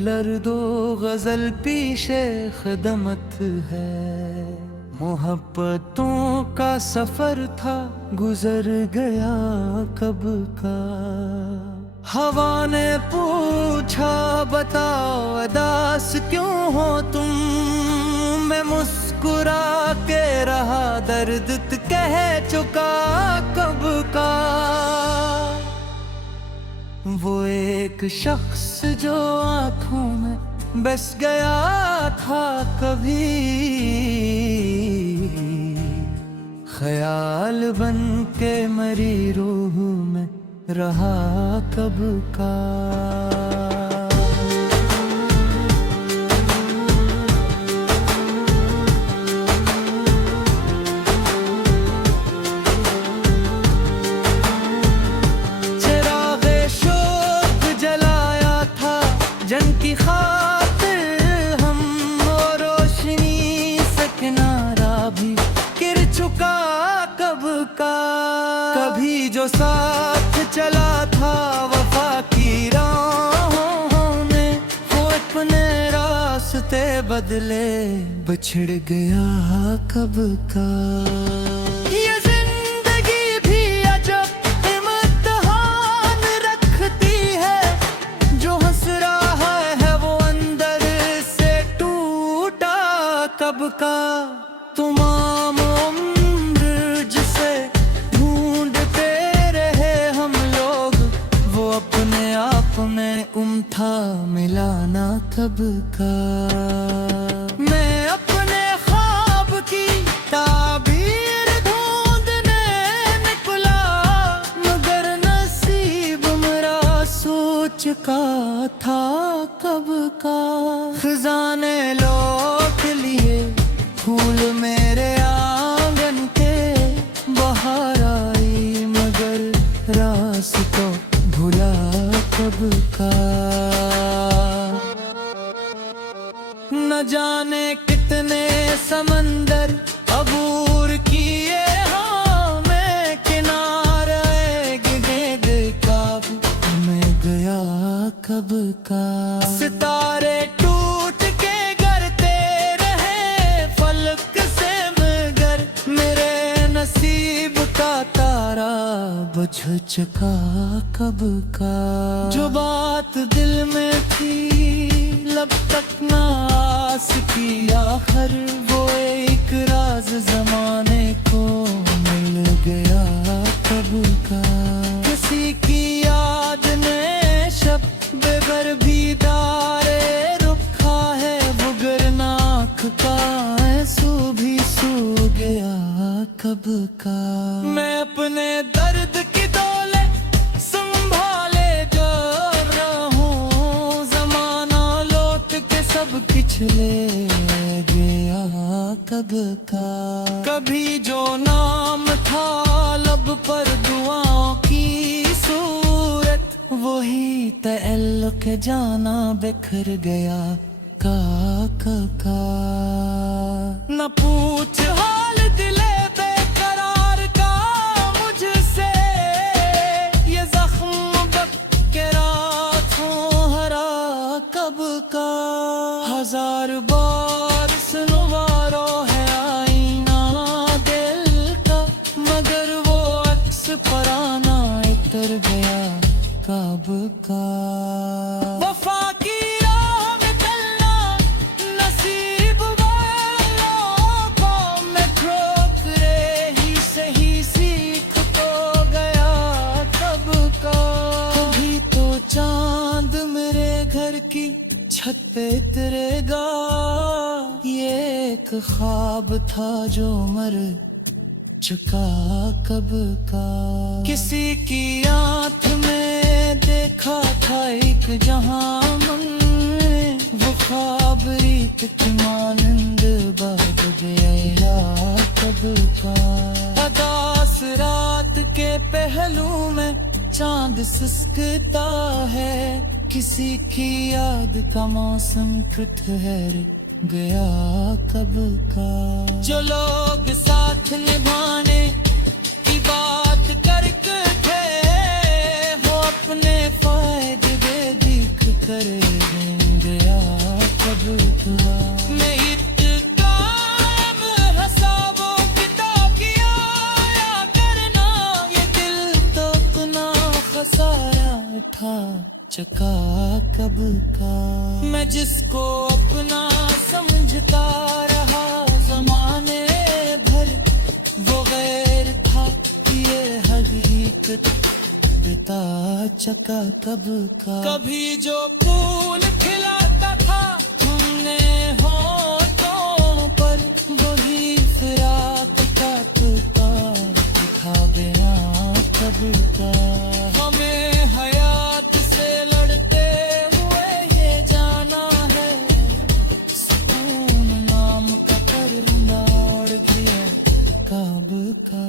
लर्दो गजल पीशे खदमत है। मोहब्बतों का सफर था गुजर गया कब का। हवा ने पूछा बताओ अदास क्यों हो तुम। मैं मुस्कुरा के रहा दर्द कह चुका कब का। वो एक शख्स जो आंखों में बस गया था कभी। ख्याल बन के मरी रूह में रहा कब का। चिरागे शोक जलाया था जन की खातिर हम। और रोशनी से किनारा भी गिर चुका कब का। कभी जो साथ चला था वफा की राहों में, वो अपने रास्ते बदले बिछड़ गया कब का। ये जिंदगी भी अजब इम्तिहान रखती है। जो हंस रहा है वो अंदर से टूटा कब का। तमाम उम्र जिसे ढूंढते रहे हम लोग, वो अपने आप में था मिला ना कब का। मैं अपने ख्वाब की ताबीर ढूंढने निकला, मगर नसीब मेरा सोच का था कब का। खजाने लौट लिए फूल मेरे आंगन के, बाहर आई मगर रास्तों भुला कब का। न जाने कितने समंदर अबूर किए हाँ मैं, किनारे गिरे काबू मैं गया कब का। सितारे टूट के गिरते रहे फलक से, मगर मेरे नसीब का तारा बुझ चुका कब का। जो बात दिल में थी लब तक ना आ सकी, आखिर वो एक राज जमाने को मिल गया कब का। किसी की याद ने शब बेबर भी दारे रुखा है, बुगर नाक का आंसू भी सू गया कब का। मैं अपने दर्द की दौले संभाले जा रहा हूँ, जमाना लौट के सब कुछ ले गया कब का। कभी जो नाम था लब पर दुआओं की सूरत, वही तअल्लुक जाना बिखर गया का। न पूछ हाल दिले बेकरार का मुझसे, ये जख्म बक के रातों हरा कब का। हजार बार सुनवारो है आईना दिल का, मगर वो अक्स पराना इतर गया कब का। वफा की की छत पे उतरेगा, ये एक ख्वाब था जो मर चुका कब का। किसी की आंख में देखा था एक जहां मन, वो ख्वाब रीत की मानंद बाब गया कब का। अदास रात के पहलू में चांद सिसकता है, किसी की याद का मौसम ठहर गया कब का। जो लोग साथ निभाने की बात करके थे, वो अपने फायदे दिख कर का। मैं जिसको अपना समझता रहा जमाने भर, वो गैर था ये हकीकत बता चका कब का। कभी जो फूल खिलाता था हमने होठों पर, वही फिराक का तुका दिखा बयां कब का। हमें हयात से लड़ते हुए ये जाना है, सुकून नाम का परंदा उड़ गया कब का।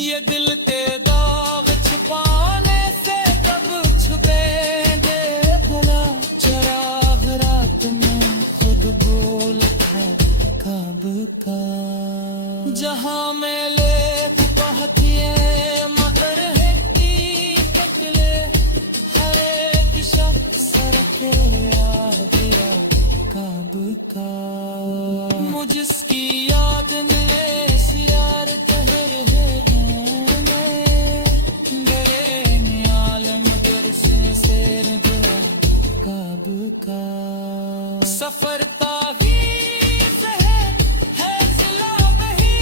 ये दिल के दाग छुपाने से कब छुपेंगे भला, चराग रात में खुद बोल था कब का। जहाँ में लेख पहतिए मगर है की कतले, हर एक शख्स रखे आ गया कब का। मुझकी याद में सियार कह रहे हैं गए नियालम दर से शेर गया कब का। सफर तावीज़ है सिला वही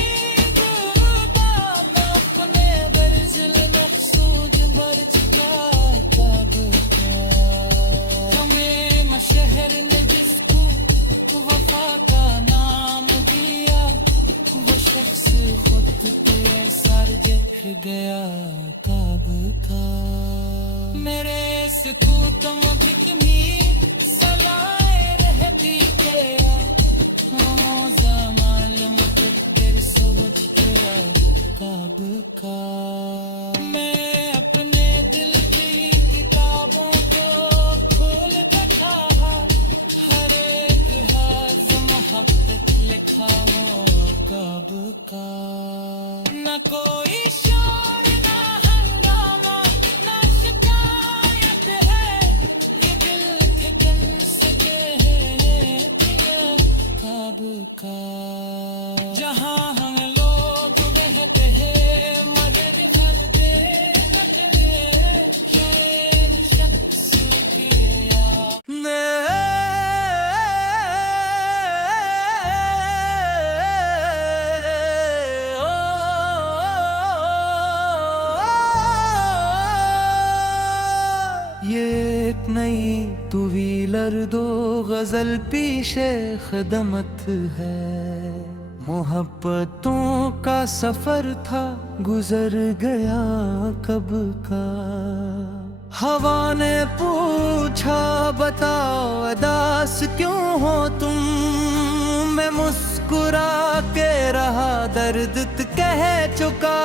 दूरदा, मैं अपने बर्जिल मखसूज भर चुका कब का। हमें शहर ने जिसको वफा का नाम दिया, वो शख्स खुद पे सर गिर गया कब का। मेरे से तू तुम भी सलाए रहती गया, जमाल मुझे सोच गया कब का। मैं अपने दिल की किताबों को खोल बैठा, हर एक हाज मोहब्बत लिखा हो कब का। न कोई शोर ना हंगामा ना शिकायत है, ये दिल ठिकन से कहते हैं कब का। जहाँ हम लोग रहते हैं मगर हर बेखत है, शेर शख्स की ये एक नई टू व्हीलर दो गजल पीछे खदमत है, मोहब्बतों का सफर था गुजर गया कब का। हवा ने पूछा बताओ अदास क्यों हो तुम, मैं मुस्कुरा के रहा दर्द कह चुका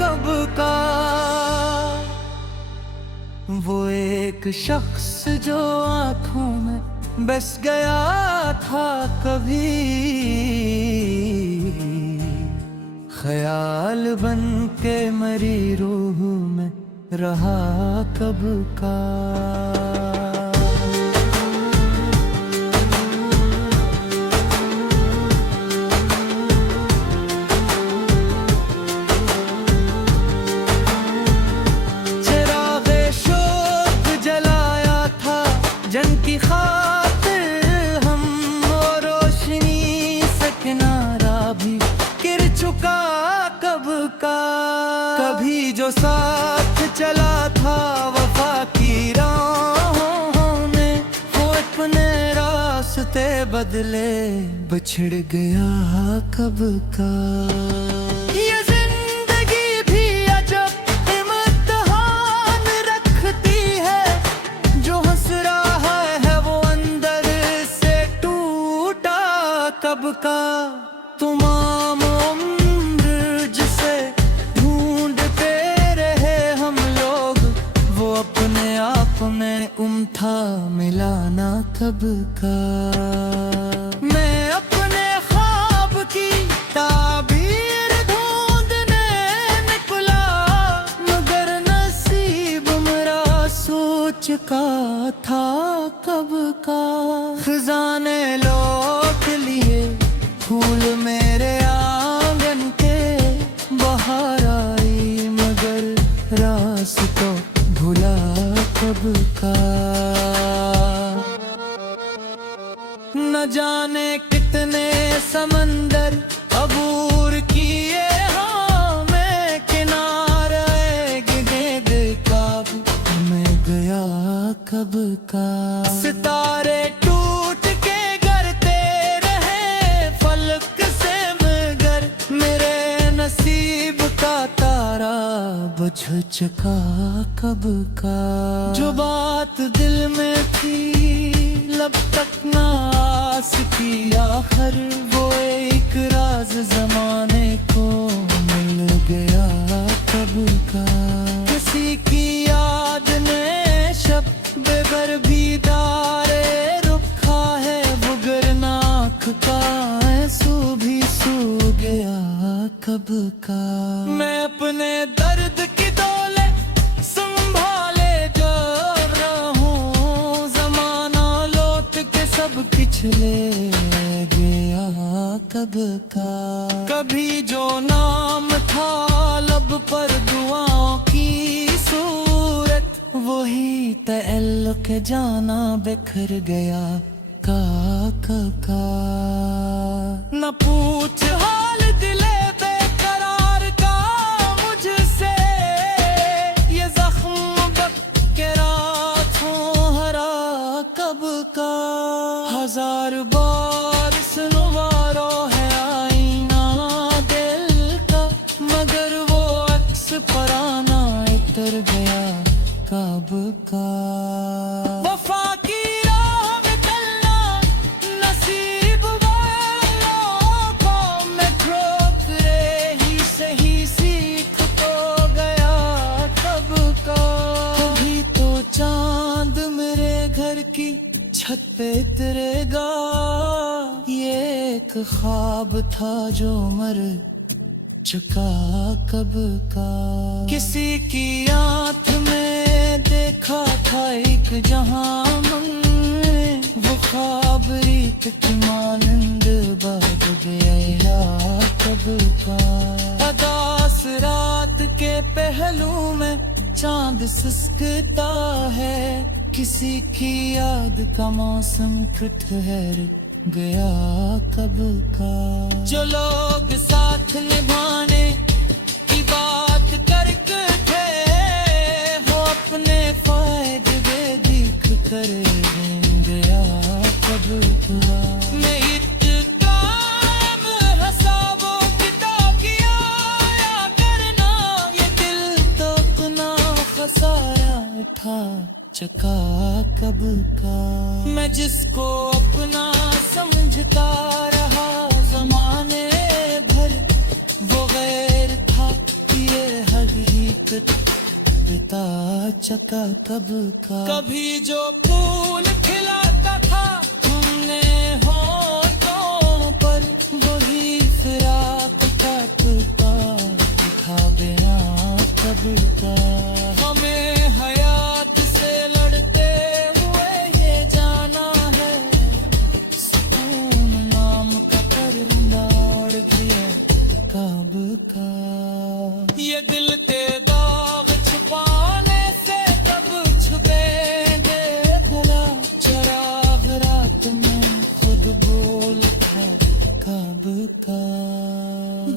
कब का। वो एक शख्स जो आंखों में बस गया था कभी, ख्याल बन के मरी रूह में रहा कब का। जन की खातिर हम वो रोशनी से किनारा भी गिर चुका कब का। कभी जो साथ चला था वफा की राहों में, वो अपने रास्ते बदले बिछड़ गया कब का। ये जिंदगी भी अजब इम्तिहान रखती है, जो हंस रहा है वो अंदर से टूटा कब का। तमाम उम्र जिसे ढूंढते रहे हम लोग, वो अपने आप में था मिलाना कब का। मैं अपने ख्वाब की ताबीर ढूंढने निकला, मगर नसीब मेरा सोच का था कब का। खजाने लौट लिए फूल मेरे आंगन के, बाहर आई मगर रास तो भुला कब का। न जाने कितने समंदर अबूर किए, हाँ मैं किनारे गेद काबू मैं गया कब का। सितारे टूट के गिरते रहे फलक से मगर मेरे नसीब का तारा बुझ चुका कब का। जो बात दिल में थी लब तक ना आ सकी, आखिर वो एक राज जमाने को मिल गया कब का। किसी की याद ने शब बेबर भी दारे रुखा है, बुगर नाक का आंसू भी सू गया कब का। मैं अपने दर्द की दौले संभाले जा रहूं, जमाना लौट के सब पिछले गया कब का। कभी जो नाम था लब पर दुआओं की सूरत, वही तअल्लुक़ जाना बिखर गया का कब का। न पूछ हाल दिले बेकरार का मुझसे, ये जख्म बक के रातों हरा कब का। हजार बार सुनवारो है आईना दिल का, मगर वो अक्स पराना इतर गया कब का। वफा की राह में चलना नसीब वालों को, मैं ठोकरे ही सही सीख तो गया कब का। कभी तो चांद मेरे घर की छत पे उतरेगा, ये एक ख्वाब था जो मर चुका कब का। किसी की आंख में देखा था एक जहां में, वो ख्वाब रीत की मानंद बद गया कब का। अदास रात के पहलू में चांद सिसकता है, किसी की याद का मौसम ठहर गया कब का। जो लोग साथ निभाने की बात करके थे, वो अपने फायदे देख कर गया कब का। मैं इत्काम हसाबों की तौकिया करना, ये दिल तो अपना खसाया था चका कब का। मैं जिसको अपना समझता रहा जमाने भर, वो गैर था ये हकीकत बिता चका कब का। कभी जो फूल खिलाता था हमने होठों पर, वही फिराक का टुकड़ा दिखा गया कब का। हमें हयात से लड़ते हुए ये जाना है, सुकून नाम का परिंदा उड़ गया कब का। ये दिल ते दाग छुपाने से कब छुपेंगे भला, चराग रात में खुद बोल था कब का।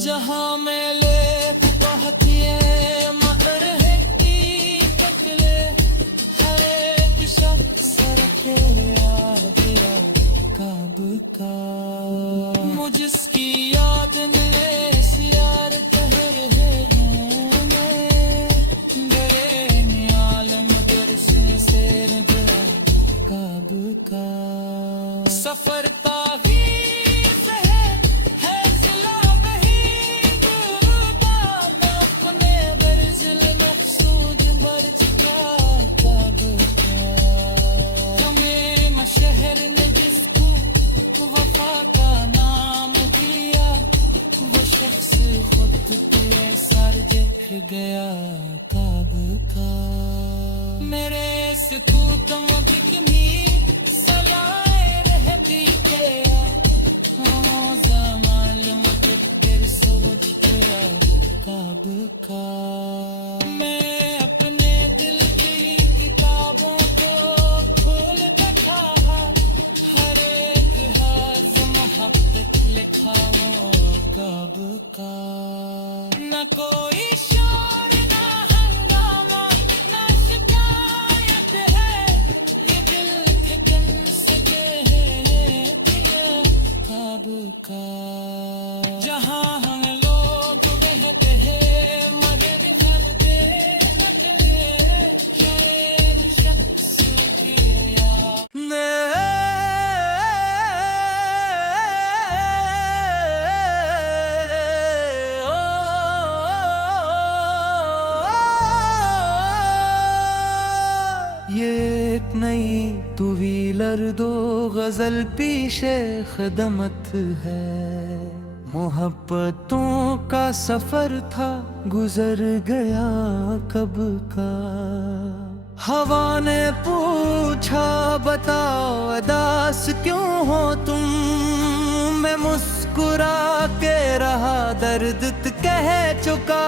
जहाँ मैं लेख पहतिए मगर है कब का। मुझकी याद में सियार कह रहे हैं, मैं गरे नियालम दर से गया कब का। सफर तावीज़ है सिला नहीं डूबा, मैं अपने बर्जिल मखसूद भर चुका कब का। शहर ने जिसको वफा का नाम दिया, वो शख्स खुद पे सर जह गया कब का। मेरे सुकूत मुझकनी सलाए रहती क्या, जमाल मुझ फिर सोच गया कब का। मैं अपने दिल की किताबों को खोल बैठा, हर एक कब का। न कोई शोर ना हंगामा ना शिकायत है, ये दिल ठिकन से दिया कब का। जहाँ हम लोग बहते हैं मगर हर बेवक्त है शायद शख्स की याद। ये एक नई टू व्हीलर दो गजल पीछे खदमत है, मोहब्बतों का सफर था गुजर गया कब का। हवा ने पूछा बताओ अदास क्यों हो तुम, मैं मुस्कुरा के रहा दर्द कह चुका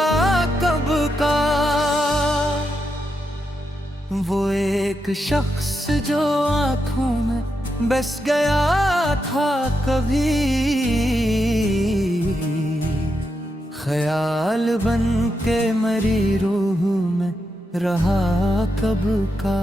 कब का। वो एक शख्स जो आंखों में बस गया था कभी, ख्याल बन के मरी रूह में रहा कब का।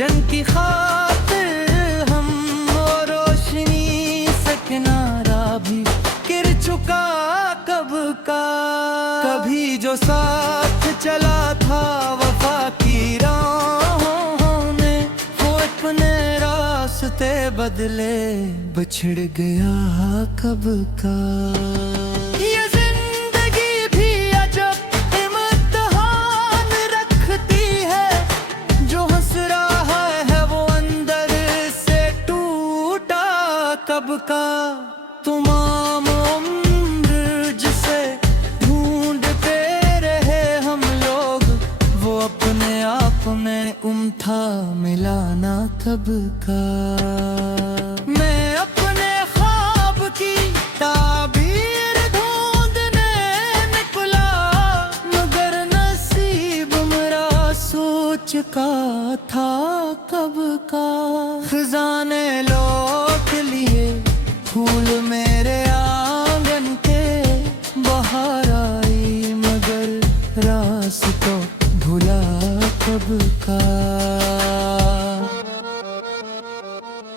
जन की खातिर हम वो रोशनी से किनारा भी गिर चुका कब का। कभी जो साथ चला था वफा की राहों में, वो अपने रास्ते बदले बिछड़ गया कब का। ये जिंदगी भी अजब इम्तिहान रखती है, जो हंस रहा कब का। तमाम उम्र जिसे ढूंढते रहे हम लोग, वो अपने आप में था मिलाना कब का। मैं अपने ख्वाब की ताबीर ढूंढने निकला, मगर नसीब मेरा सोच का था कब का। खजाने लौट लिए फूल मेरे आंगन के, बाहर आई मगर रास्ता भुला कब का।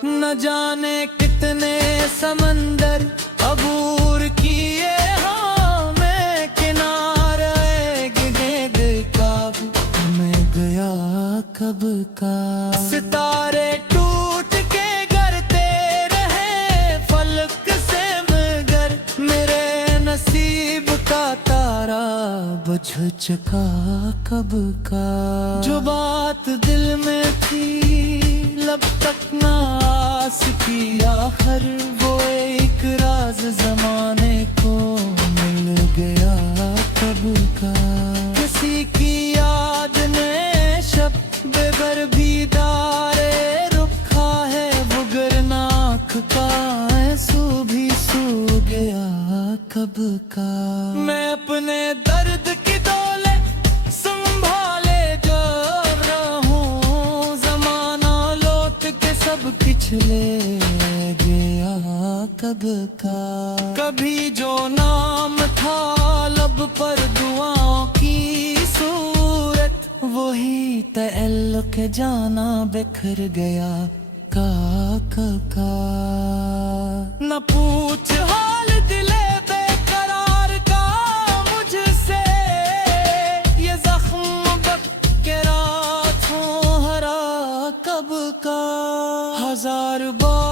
न जाने कितने समंदर अबूर किए मैं, किनारे गिरे कब मैं गया कब का। सितारे टूट के गिरते रहे फलक से, मगर मेरे नसीब का तारा बुझ चुका कब का। जो बात दिल में थी लब तक ना आस की आखिर, वो एक राज जमाने को मिल गया कब का। किसी की याद ने शब बेबर बीदारे रुखा है, वो गरनाक का आंसू भी सू गया कब का। मैं अपने दर्द की डोले संभाले जा रहा हूँ, जमाना लौट के सब पिछले गया कब का। कभी जो नाम था लब पर दुआओं की सूरत, वही तअल्लुक़ जाना बिखर गया का। न पूछ हाल दिले बेकरार का मुझसे, ये जख्म बक के रातों हरा कब का। हजार बार